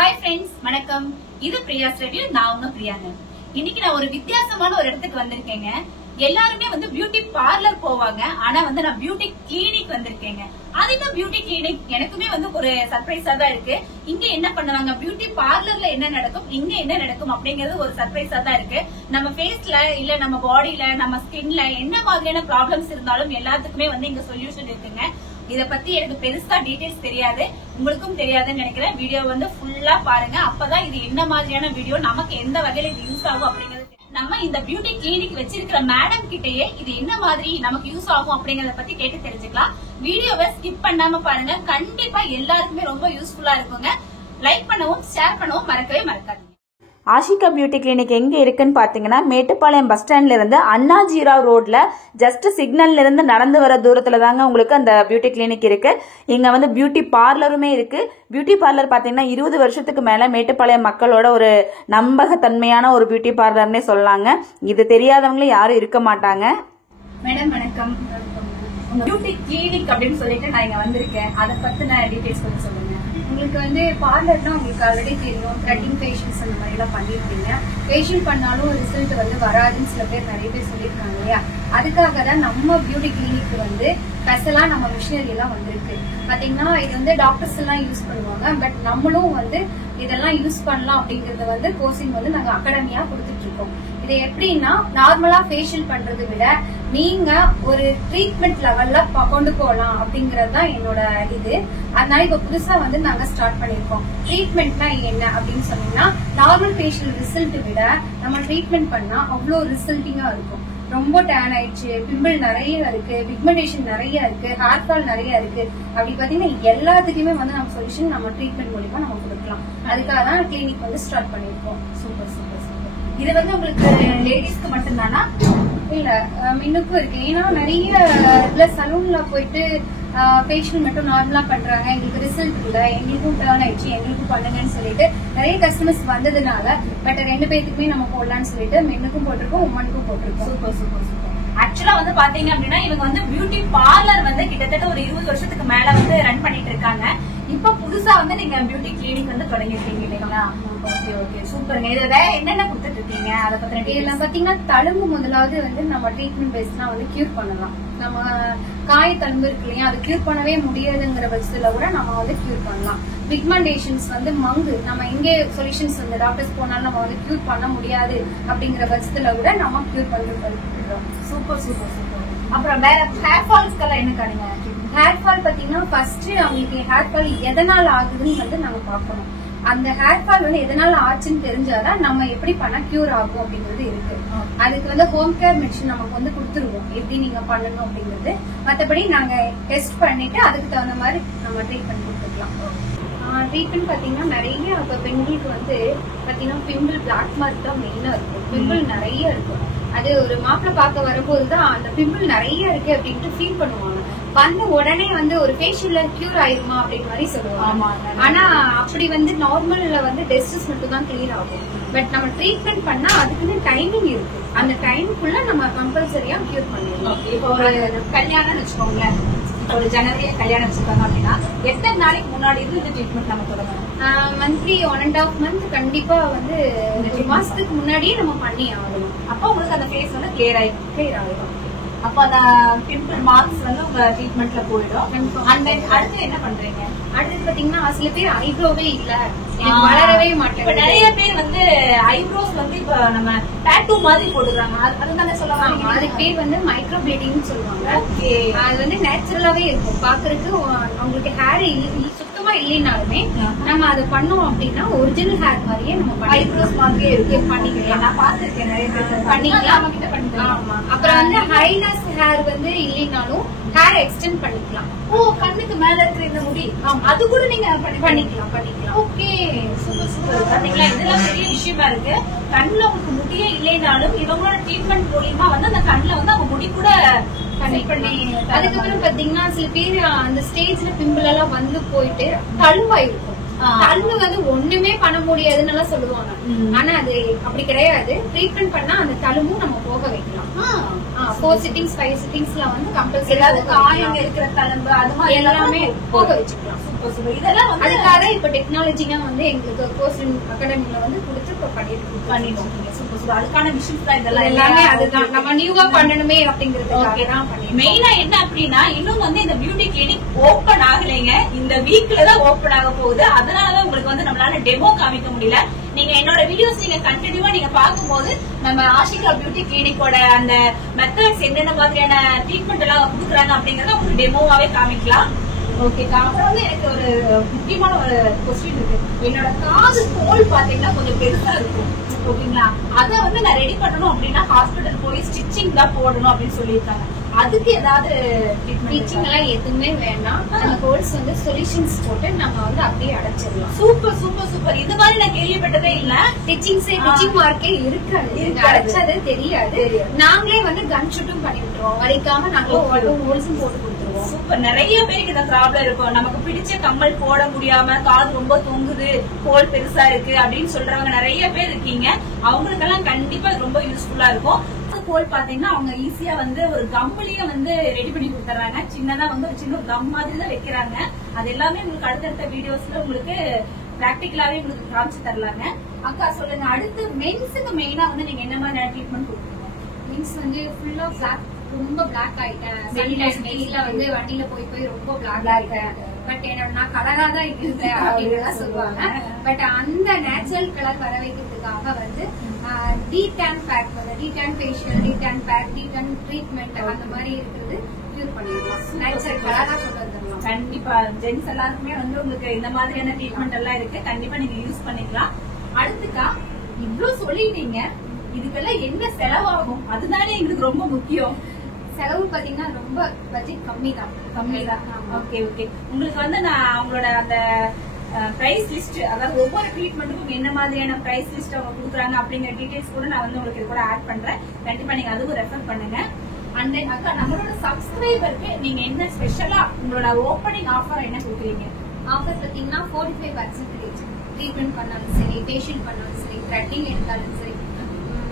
Hi friends, வணக்கம். இது பிரியாஸ் review. நான் உங்க பிரியாங்க. இன்னைக்கு நான் ஒரு வித்தியாசமான ஒரு இடத்துக்கு வந்திருக்கேங்க. எல்லாருமே பியூட்டி பார்லர் போவாங்க, ஆனா நான் பியூட்டி கிளினிக் வந்திருக்கேங்க. அது இந்த பியூட்டி கிளினிக் எனக்குமே ஒரு சர்ப்ரைஸா தான் இருக்கு. இங்க என்ன பண்ணுவாங்க, பியூட்டி பார்லர்ல என்ன நடக்கும், இங்க என்ன நடக்கும் அப்படிங்கறது ஒரு சர்ப்ரைஸா தான் இருக்கு. நம்ம ஃபேஸ்ல இல்ல நம்ம பாடியில நம்ம ஸ்கின்ல என்ன மாதிரியான ப்ராப்ளம்ஸ் இருந்தாலும் எல்லாத்துக்குமே இங்க சொல்யூஷன் இருக்குங்க. இத பத்தி எனக்கு பெருசா டீடைல்ஸ் தெரியாது, உங்களுக்கும் தெரியாதுன்னு நினைக்கிறேன். வீடியோ ஃபுல்லா பாருங்க. அப்பதான் இது என்ன மாதிரியான வீடியோ, நமக்கு எந்த வகையில இது யூஸ் ஆகும் அப்படிங்கறது. நம்ம இந்த பியூட்டி கிளினிக் வச்சிருக்கிற மேடம் கிட்டயே இது என்ன மாதிரி நமக்கு யூஸ் ஆகும் அப்படிங்கறத பத்தி கேட்டு தெரிஞ்சுக்கலாம். வீடியோவை ஸ்கிப் பண்ணாம பாருங்க. கண்டிப்பா எல்லாருக்குமே ரொம்ப யூஸ்ஃபுல்லா இருக்குங்க. லைக் பண்ணவும் ஷேர் பண்ணவும் மறக்கவே மறக்காதீங்க. ஆஷிகா பியூட்டி கிளினிக் எங்க இருக்குன்னு பாத்தீங்கன்னா, மேட்டுப்பாளையம் பஸ் ஸ்டாண்ட்ல இருந்து அண்ணாஜீராவ் ரோட்ல ஜஸ்ட் சிக்னல்ல இருந்து நடந்து வர தூரத்துல தாங்க உங்களுக்கு அந்த பியூட்டி கிளினிக் இருக்கு. இங்க பியூட்டி பார்லருமே இருக்கு. பியூட்டி பார்லர் பாத்தீங்கன்னா 20 வருஷத்துக்கு மேல மேட்டுப்பாளையம் மக்களோட ஒரு நம்பகத்தன்மையான ஒரு பியூட்டி பார்லர்னே சொல்லலாங்க. இது தெரியாதவங்களே யாரும் இருக்க மாட்டாங்க. மேடம் வணக்கம். பியூட்டி கிளினிக் அப்படின்னு சொல்லிட்டு நான் இங்க வந்திருக்கேன். அதை பத்தின டீடைல்ஸ் கொஞ்சம் சொல்லுங்க. உங்களுக்கு பார்லர்னா உங்களுக்கு ஆல்ரெடி தெரியும், த்ரெட்டிங் ஃபேஷியல்ஸ் அந்த மாதிரி எல்லாம் பண்ணிருப்பீங்க. ஃபேஷியல் பண்ணாலும் ரிசல்ட் வராதுன்னு சில பேர் நிறைய பேர் சொல்லியிருக்காங்க இல்லையா. அதுக்காக தான் நம்ம பியூட்டி கிளினிக் ஸ்பெஷலா நம்ம மிஷினரி எல்லாம் வந்திருக்கு. பாத்தீங்கன்னா இது டாக்டர்ஸ் எல்லாம் யூஸ் பண்ணுவாங்க. பட் நம்மளும் இதெல்லாம் யூஸ் பண்ணலாம் அப்படிங்கறது கோர்சிங் நாங்க அகாடமியா கொடுத்துட்டு இருக்கோம். இது எப்படின்னா, நார்மலா ஃபேஷியல் பண்றதை விட நீங்க ஒரு ட்ரீட்மெண்ட் லெவல்ல கொண்டு போகலாம் அப்படிங்கறது தான் என்னோட இது. அதனால இப்ப புதுசா நாங்க ஸ்டார்ட் பண்ணிருக்கோம். ட்ரீட்மெண்ட்னா என்ன அப்படின்னு சொன்னீங்கன்னா, நார்மல் ஃபேஷியல் ரிசல்ட் விட நம்ம ட்ரீட்மெண்ட் பண்ணா அவ்வளவு ரிசல்ட்டிங்கா இருக்கும். ரொம்ப டேன் ஆயிடுச்சு, பிம்பிள் நிறைய இருக்கு, பிக்மெண்டேஷன் நிறைய இருக்கு, ஹேர் ஃபால் நிறைய இருக்கு, அப்படி பாத்தீங்கன்னா எல்லாத்துக்குமே நம்ம சொல்யூஷன் நம்ம ட்ரீட்மெண்ட் மூலமா நம்ம கொடுக்கலாம். அதுக்காக தான் கிளினிக் ஸ்டார்ட் பண்ணிருக்கோம். Super super super. இது உங்களுக்கு லேடிஸ்க்கு மட்டும் தானா? இல்ல, மின்னுக்கும் இருக்கு. ஏன்னா நிறைய சலூன்ல போயிட்டு ஃபேஷியல் மட்டும் நார்மலா பண்றாங்க, எங்களுக்கு ரிசல்ட் இல்ல, எங்களுக்கும் டர்ன் ஆயிடுச்சு, எங்களுக்கும் பண்ணுங்கன்னு சொல்லிட்டு நிறைய கஸ்டமர்ஸ் வந்ததுனால பட் 2 பேத்துக்குமே நம்ம போடலாம்னு சொல்லிட்டு மென்னுக்கும் போட்டிருக்கோம், உமனுக்கும் போட்டிருக்கோம். Super super super. ஆக்சுவலா பாத்தீங்க அப்படின்னா இவங்க பியூட்டி பார்லர் கிட்டத்தட்ட ஒரு 20 வருஷத்துக்கு மேல ரன் பண்ணிட்டு இருக்காங்க. இப்ப புதுசா நீங்க பியூட்டி கிளினிக் தொடங்கிருக்கீங்க இல்லைங்களா? ஓகே ஓகே, சூப்பருங்க. இது வேற என்னென்ன கொடுத்துட்டு இருக்கீங்க, அதை பத்தின இதெல்லாம் பாத்தீங்கன்னா, தழும்பு முதலாவது நம்ம ட்ரீட்மெண்ட் பேஸ்னா கியூர் பண்ணலாம். நம்ம காய தழும்பு இருக்கு இல்லையா, அது கியூர் பண்ணவே முடியாதுங்கிற பட்சத்துல கூட நம்ம கியூர் பண்ணலாம். பிக்மெண்டேஷன்ஸ் மங்கு நம்ம எங்கே சொல்யூஷன்ஸ் டாக்டர்ஸ் போனாலும் நம்ம கியூர் பண்ண முடியாது அப்படிங்கிற பட்சத்துல கூட நம்ம கியூர் பண்றோம். Super super super. அப்புறம் வேற ஹேர் ஃபால்ஸ்க்கெல்லாம் என்ன காணுங்க? ஹேர் ஃபால் பாத்தீங்கன்னா, ஃபர்ஸ்ட் அவங்களுக்கு ஹேர் ஃபால் எதனால ஆகுதுன்னு நாங்க பாக்கணும். அந்த ஹேர் ஃபால் எதனால ஆச்சுன்னு தெரிஞ்சாதான் நம்ம எப்படி பண்ணா கியூர் ஆகும் அப்படிங்கிறது இருக்கு. அதுக்கு ஹோம் கேர் மெடிசன் நமக்கு கொடுத்துருவோம், எப்படி நீங்க பண்ணணும் அப்படிங்கிறது. மத்தபடி நாங்க டெஸ்ட் பண்ணிட்டு அதுக்கு தகுந்த மாதிரி நம்ம ட்ரீட்மெண்ட் கொடுத்துக்கலாம். ட்ரீட்மெண்ட் பாத்தீங்கன்னா நிறைய இப்ப பெண்களுக்கு பாத்தீங்கன்னா பிம்பிள் பிளாக் மார்க் தான் மெயினா இருக்கும். பிம்பிள் நிறைய இருக்கும். அது ஒரு மாப்பிள்ள பார்க்க வரும்போதுதான் அந்த பிம்பிள் நிறைய இருக்கு அப்படின்ட்டு ஃபீல் பண்ணுவாங்க. வந்த உடனே ஒரு ஃபேஷியல்ல கியூர் ஆயிருமா அப்படின்ற மாதிரி சொல்லுவாங்க. ஆனா அப்படி நார்மல்ல டெஸ்டஸ் மட்டும் தான் கிளியர் ஆகும். பட் நம்ம ட்ரீட்மெண்ட் பண்ணா அதுக்குன்னு டைமிங் இருக்கு. அந்த டைமுக்குள்ள நம்ம கம்பல்சரியா கியூர் பண்ணிடலாம். இப்போ ஒரு கல்யாணம் வச்சுக்கோங்களேன், ஒரு ஜனவரி கல்யாணம் வச்சிருக்காங்க அப்படின்னா எத்தனை நாளைக்கு முன்னாடி இருந்து இந்த ட்ரீட்மெண்ட் நம்ம தொடங்கணும்? மந்த்லி 1.5 month கண்டிப்பா 2 மாசத்துக்கு முன்னாடியே நம்ம பண்ணி ஆகணும். அப்ப உங்களுக்கு அந்த ஃபேஸ் கிளியர் ஆயிடும். அப்ப அந்த பிம்பிள் மார்க்ஸ் உங்க ட்ரீட்மெண்ட்ல போயிடும். அடுத்து என்ன பண்றீங்க? அடுத்து பாத்தீங்கன்னா, சில பேர் ஐப்ரோவே இல்ல, வளரவே மாட்டேன். நிறைய பேர் ஐப்ரோஸ் இப்ப நம்ம டாட்டூ மாதிரி போடுறாங்க, அதுதானே சொல்லுவாங்க. அது பேர் மைக்ரோ பிளேடிங் சொல்லுவாங்க. அது நேச்சுரலாவே இருக்கும் பாக்குறதுக்கு. அவங்களுக்கு ஹேர் சுத்தமா இல்லைனாலுமே நம்ம அதை பண்ணோம் அப்படின்னா ஒரிஜினல் ஹேர் மாதிரியே நம்ம ஐப்ரோஸ் மாதிரியே இருக்கு பண்ணிக்கலாம். நான் பாத்துருக்கேன் நிறைய பேர் பண்ணிக்கலாம். அப்புறம் ஹைனஸ் ஹேர் இல்லைனாலும் ஹேர் எக்ஸ்டெண்ட் பண்ணிக்கலாம். ஓ, கண்ணுக்கு மேல இருக்கிற இந்த முடி அது கூட நீங்க பண்ணிக்கலாம். Okay, super super. பாத்தீங்களா, இதெல்லாம் பெரிய விஷயமா இருக்கு. கண்ணுல உங்களுக்கு முடியே இல்லைனாலும் இவங்களோட ட்ரீட்மெண்ட் மூலியமா அந்த கண்ணுல அவங்க முடி கூட பண்ணி. அதுக்கப்புறம் பாத்தீங்கன்னா, சில பேர் அந்த ஸ்டேஜ்ல பிம்பிள் எல்லாம் போயிட்டு தழும்பாயிருக்கும். தழும்பு ஒண்ணுமே பண்ண முடியாதுன்னு சொல்லுவாங்க. ஆனா அது அப்படி கிடையாது. ட்ரீட்மெண்ட் பண்ணா அந்த தழும்பும் நம்ம போக வைக்கலாம். 4 sittings 5 sittingsல கம்பல்சரி காயங்க இருக்கிற தழும்பு அது மாதிரி எல்லாமே போக வச்சுக்கலாம். Super super. இதெல்லாம் வந்து அதுக்காக இப்ப டெக்னாலஜியா வந்து எங்களுக்கு கோர்ஸ் அகாடமில வந்து கொடுத்து இப்ப பண்ணிட்டு இருக்கீங்க. Super super. அதுக்கான மிஷின்ஸ் தான் இதெல்லாம் எல்லாமே. அதுதான் நம்ம நியூவா பண்ணணுமே அப்படிங்கறதுக்காக தான் பண்ணிருக்கோம். மெயினா என்ன அப்படின்னா இன்னும் வந்து இந்த பியூட்டி கிளினிக் ஓபன் ஆகலைங்க. இந்த வீக்ல தான் ஓபன் ஆக போகுது. அதனாலதான் உங்களுக்கு வந்து நம்மளால டெமோ காமிக்க முடியல. நீங்க என்னோட வீடியோஸ் நீங்க கண்டினியூவா நீங்க பாக்கும்போது நம்ம ஆஷிகா பியூட்டி கிளினிக்கோட அந்த மெத்தட்ஸ் என்னென்ன மாதிரியான ட்ரீட்மெண்ட் எல்லாம் கொடுக்குறாங்க அப்படிங்கறத உங்களுக்கு டெமோவாவே காமிக்கலாம். ஓகேக்கா. அப்புறம் வந்து எனக்கு ஒரு முக்கியமான ஒரு கொஸ்டின் இருக்கு. என்னோட காது தோல் பாத்தீங்கன்னா கொஞ்சம் பெருசா இருக்கும். ஓகேங்களா? அத வந்து நான் ரெடி பண்ணணும் அப்படின்னா ஹாஸ்பிட்டல் போய் ஸ்டிச்சிங் தான் போடணும் அப்படின்னு சொல்லியிருக்காங்க. அதுக்கு ஏதாவது டீச்சிங் எல்லாம் எதுவுமே வேண்டாம். அந்த ஹோல்ஸ் வந்து சொல்யூஷன்ஸ் போட்டு நம்ம வந்து அப்படியே அடைச்சிடலாம். Super super super. இது மாதிரி நான் கேள்விப்பட்டதே இல்ல. டிச்சிங் மார்க்கே இருக்காது. அடைச்சது தெரியாது. நாங்களே வந்து கன் ஷூட்டும் பண்ணி விட்டுருவோம். வலிக்காம நாங்களே ஹோல்ஸும் போட்டு கொடுத்துருவோம். சூப்பர். நிறைய பேருக்கு இந்த ப்ராப்ளம் இருக்கும். நமக்கு பிடிச்ச கம்மல் போட முடியாம காது ரொம்ப தொங்குது, ஹோல் பெருசா இருக்கு அப்படின்னு சொல்றவங்க நிறைய பேர் இருக்கீங்க. அவங்களுக்கெல்லாம் கண்டிப்பா ரொம்ப யூஸ்ஃபுல்லா இருக்கும். ஹோல் பாத்தீங்கன்னா அவங்க ஈஸியா வந்து ஒரு கம்முலயே வந்து ரெடி பண்ணி கொடுத்துறாங்க. சின்னதா வந்து ஒரு சின்ன கம் மாதிரி தான் வைக்கிறாங்க. அது எல்லாமே உங்களுக்கு அடுத்தடுத்த வீடியோஸ்ல உங்களுக்கு பிராக்டிகலாவே உங்களுக்கு காமிச்சு தரலாங்க. அக்கா சொல்லுங்க, அடுத்து மென்ஸுக்கு மெயினா வந்து நீங்க என்ன மாதிரி ட்ரீட்மெண்ட் கொடுக்குறீங்க? மீன்ஸ் வந்து ஃபுல்லா பிளாக், ரொம்ப பிளாக் ஆயிட்டேன். வெயில வந்து வண்டியில போய் ரொம்ப பிளாக் ஆயிட்டேன். பட் நான் கலரா தான் இருந்தேன் அப்படின்னு சொல்லுவாங்க. பட் அந்த நேச்சுரல் கலர் வர வைக்கிறதுக்காக வந்து detan pack, detan facial, detan pack, detan treatment அந்த மாதிரி இருக்கிறது யூஸ் பண்ணிடலாம். நேச்சுரல் கலரா கொண்டு வந்துடலாம். கண்டிப்பா ஜென்ஸ் எல்லாருக்குமே வந்து உங்களுக்கு இந்த மாதிரியான ட்ரீட்மெண்ட் எல்லாம் இருக்கு. கண்டிப்பா நீங்க யூஸ் பண்ணிக்கலாம். அடுத்துக்கா இவ்ளோ சொல்லிட்டீங்க, இதுக்கெல்லாம் என்ன செலவாகும்? அதுதானே எங்களுக்கு ரொம்ப முக்கியம். செலவு பாத்தீங்கன்னா ரொம்ப பட்ஜெட் கம்மி தான். Okay okay. உங்களுக்கு வந்து நான் அவங்களோட அந்த பிரைஸ் லிஸ்ட், அதாவது ஒவ்வொரு ட்ரீட்மெண்ட்டுக்கும் என்ன மாதிரியான பிரைஸ் லிஸ்ட் அவங்க கொடுக்குறாங்க அப்படிங்கிற டீடைல்ஸ் கூட நான் வந்து உங்களுக்கு இது கூட ஆட் பண்றேன். கண்டிப்பா நீங்க அதுவும் ரெஃபர் பண்ணுங்க. அண்ட் தென் அக்கா, நம்மளோட சப்ஸ்கிரைபருக்கு நீங்க என்ன ஸ்பெஷலா உங்களோட ஓப்பனிங் ஆஃபர் என்ன கொடுக்குறீங்க? ஆஃபர் பாத்தீங்கன்னா 45% ட்ரீட்மெண்ட் பண்ணாலும் சரி, ஃபேஷியல் பண்ணாலும் சரி, த்ரெட்டிங் எடுத்தாலும் சரி,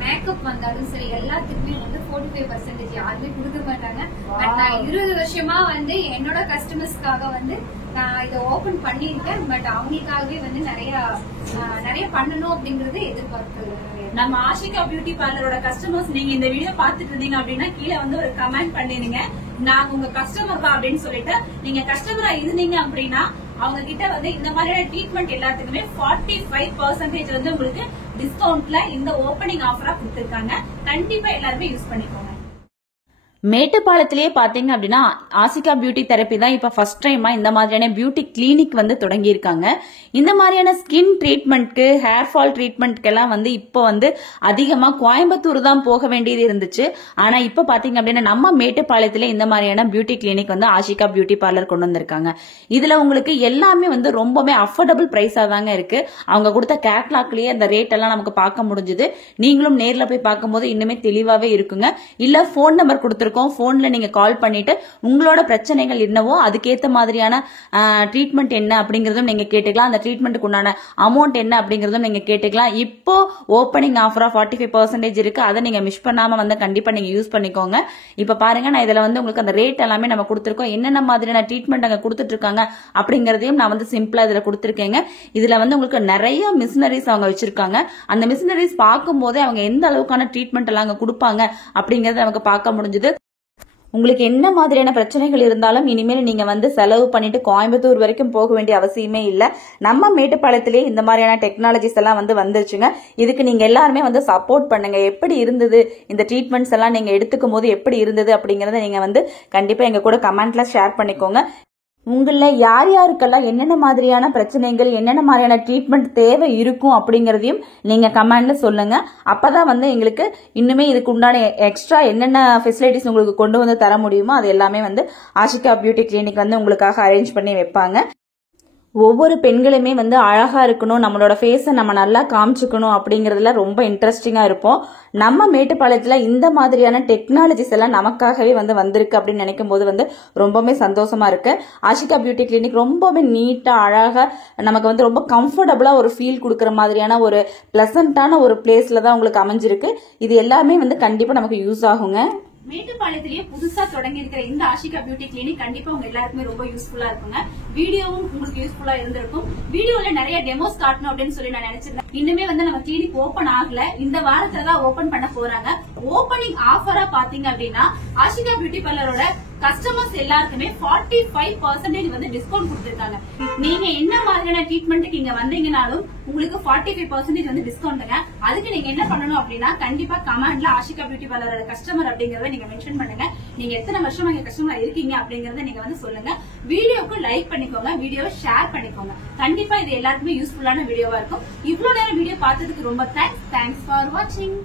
மேக்கப் வந்தாலும் சரி, எல்லாத்துக்குமே வந்து 45% யாருமே கொடுக்க மாட்டாங்க. பட் நான் 20 வருஷமா வந்து என்னோட கஸ்டமர்ஸ்க்காக வந்து நான் இதை ஓபன் பண்ணிருக்கேன். பட் அவங்களுக்காகவே வந்து நிறைய பண்ணணும் அப்படிங்கறது எதிர்பார்க்கிறது. நம்ம ஆஷிகா பியூட்டி பார்லரோட கஸ்டமர்ஸ் நீங்க இந்த வீடியோ பாத்துட்டு இருந்தீங்க அப்படின்னா கீழே வந்து ஒரு கமெண்ட் பண்ணிருங்க, நான் உங்க கஸ்டமர் தான் அப்படின்னு சொல்லிட்டு. நீங்க கஸ்டமரா இருந்தீங்க அப்படின்னா அவங்க கிட்ட வந்து இந்த மாதிரியான ட்ரீட்மெண்ட் எல்லாத்துக்குமே 45% வந்து உங்களுக்கு டிஸ்கவுண்ட்ல இந்த ஓபனிங் ஆஃபரா கொடுத்திருக்காங்க. கண்டிப்பா எல்லாருமே யூஸ் பண்ணிக்கோங்க. மேட்டுப்பாளையத்திலேயே பாத்தீங்க அப்படின்னா ஆசிகா பியூட்டி தெரப்பி தான் இப்ப ஃபர்ஸ்ட் டைமா இந்த மாதிரியான பியூட்டி கிளினிக் வந்து தொடங்கி இருக்காங்க. இந்த மாதிரியான ஸ்கின் ட்ரீட்மெண்ட்க்கு, ஹேர் ஃபால் ட்ரீட்மெண்ட்க்கு எல்லாம் வந்து இப்போ வந்து அதிகமா கோயம்புத்தூர் தான் போக வேண்டியது இருந்துச்சு. ஆனா இப்ப பாத்தீங்க அப்படின்னா நம்ம மேட்டுப்பாளையத்திலே இந்த மாதிரியான பியூட்டி கிளினிக் வந்து ஆஷிகா பியூட்டி பார்லர் கொண்டு வந்திருக்காங்க. இதுல உங்களுக்கு எல்லாமே வந்து ரொம்பவே அஃபோர்டபுள் பிரைஸா தாங்க இருக்கு. அவங்க கொடுத்த கேட்லாக்லயே அந்த ரேட் எல்லாம் நமக்கு பார்க்க முடிஞ்சது. நீங்களும் நேர்ல போய் பார்க்கும்போது இன்னுமே தெளிவாவே இருக்குங்க. இல்ல போன் நம்பர் கொடுத்திருக்கோம், போன்ல நீங்க கால் பண்ணிட்டு உங்களோட பிரச்சனைகள் என்னவோ அதுக்கேத்த மாதிரியான ட்ரீட்மெண்ட் என்ன அப்படிங்கறதும் நீங்க கேட்டுக்கலாம். அந்த ட்ரீட்மெண்ட்டுக்கு உண்டான அமௌண்ட் என்ன அப்படிங்கறதும் நீங்க கேட்டுக்கலாம். இப்போ ஓப்பனிங் ஆஃபரா 45% இருக்கு. அதை நீங்க மிஸ் பண்ணாம வந்து கண்டிப்பா நீங்க யூஸ் பண்ணிக்கோங்க. இப்ப பாருங்க, நான் இதுல வந்து உங்களுக்கு அந்த ரேட் எல்லாமே நம்ம கொடுத்திருக்கோம். என்னென்ன மாதிரியான ட்ரீட்மெண்ட் அங்க கொடுத்துட்டு இருக்காங்க அப்படிங்கறதையும் நான் வந்து சிம்பிளா இதுல கொடுத்திருக்கேங்க. இதுல வந்து உங்களுக்கு நிறைய மிஷினரிஸ் அவங்க வச்சிருக்காங்க. அந்த மிஷினரிஸ் பார்க்கும் போதே அவங்க எந்த அளவுக்கான ட்ரீட்மெண்ட் எல்லாம் அங்க கொடுப்பாங்க அப்படிங்கறத நமக்கு பார்க்க முடிஞ்சது. உங்களுக்கு என்ன மாதிரியான பிரச்சனைகள் இருந்தாலும் இனிமேல் நீங்க வந்து செலவு பண்ணிட்டு கோயம்புத்தூர் வரைக்கும் போக வேண்டிய அவசியமே இல்ல. நம்ம மேட்டுப்பாளையத்திலே இந்த மாதிரியான டெக்னாலஜிஸ் எல்லாம் வந்து வந்துருச்சுங்க. இதுக்கு நீங்க எல்லாருமே வந்து சப்போர்ட் பண்ணுங்க. எப்படி இருந்தது இந்த ட்ரீட்மெண்ட்ஸ் எல்லாம் நீங்க எடுத்துக்கும் போது எப்படி இருந்தது அப்படிங்கறத நீங்க வந்து கண்டிப்பா எங்க கூட கமெண்ட்ல ஷேர் பண்ணிக்கோங்க. உங்கள யார் யாருக்கெல்லாம் என்னென்ன மாதிரியான பிரச்சனைகள், என்னென்ன மாதிரியான ட்ரீட்மெண்ட் தேவை இருக்கும் அப்படிங்கறதையும் நீங்க கமெண்ட்ல சொல்லுங்க. அப்பதான் வந்து எங்களுக்கு இன்னுமே இதுக்கு உண்டான எக்ஸ்ட்ரா என்னென்ன ஃபெசிலிட்டிஸ் உங்களுக்கு கொண்டு வந்து தர முடியுமோ அது எல்லாமே வந்து ஆஷிகா பியூட்டி கிளினிக் வந்து உங்களுக்காக அரேஞ்ச் பண்ணி வைப்பாங்க. ஒவ்வொரு பெண்களுமே வந்து அழகா இருக்கணும், நம்மளோட ஃபேஸை நம்ம நல்லா காமிச்சுக்கணும் அப்படிங்கறதுல ரொம்ப இன்ட்ரெஸ்டிங்கா இருப்போம். நம்ம மேட்டுப்பாளையத்துல இந்த மாதிரியான டெக்னாலஜிஸ் எல்லாம் நமக்காகவே வந்து வந்திருக்கு அப்படின்னு நினைக்கும் போது வந்து ரொம்பவே சந்தோஷமா இருக்கு. ஆஷிகா பியூட்டி கிளினிக் ரொம்பவே நீட்டா அழகா நமக்கு வந்து ரொம்ப கம்ஃபர்டபுளா ஒரு ஃபீல் கொடுக்குற மாதிரியான ஒரு பிளசண்டான ஒரு பிளேஸ்ல தான் உங்களுக்கு அமைஞ்சிருக்கு. இது எல்லாமே வந்து கண்டிப்பா நமக்கு யூஸ் ஆகுங்க. மேட்டுப்பாளையத்திலேயே புதுசா தொடங்கி இருக்கிற இந்த ஆஷிகா பியூட்டி கிளினிக் கண்டிப்பா உங்க எல்லாருக்குமே ரொம்ப யூஸ்ஃபுல்லா இருக்குங்க. வீடியோவும் உங்களுக்கு யூஸ்ஃபுல்லா இருந்திருக்கும். வீடியோல நிறைய டெமோஸ் காட்டணும் அப்படின்னு சொல்லி நான் நினைச்சிருந்தேன். இன்னுமே வந்து நம்ம கிளினிக் ஓபன் ஆகல, இந்த வாரத்துல தான் ஓபன் பண்ண போறாங்க. ஓபனிங் ஆஃபரா பாத்தீங்க அப்படின்னா ஆஷிகா பியூட்டி பார்லரோட கஸ்டமர்ஸ் எல்லாருக்குமே 45% வந்து டிஸ்கவுண்ட் கொடுத்திருக்காங்க. நீங்க என்ன மாதிரியான ட்ரீட்மெண்ட்டுக்கு இங்க வந்தீங்கனாலும் உங்களுக்கு 45% வந்து டிஸ்கவுண்ட்ங்க. அதுக்கு நீங்க என்ன பண்ணணும் அப்படின்னா கண்டிப்பா கமெண்ட்ல ஆஷிகா பியூட்டி பார்லரோட கஸ்டமர் அப்படிங்கறத நீங்க மென்ஷன் பண்ணுங்க. நீங்க எத்தனை வருஷமா இங்க கஸ்டமர் இருக்கீங்க அப்படிங்கறத நீங்க வந்து சொல்லுங்க. வீடியோக்கு லைக் பண்ணிக்கோங்க, வீடியோவை ஷேர் பண்ணிக்கோங்க. கண்டிப்பா இது எல்லாருக்குமே யூஸ்ஃபுல்லான வீடியோவா இருக்கும். இவ்வளவு நேரம் வீடியோ பார்த்ததுக்கு ரொம்ப தேங்க்ஸ் ஃபார் வாட்சிங்.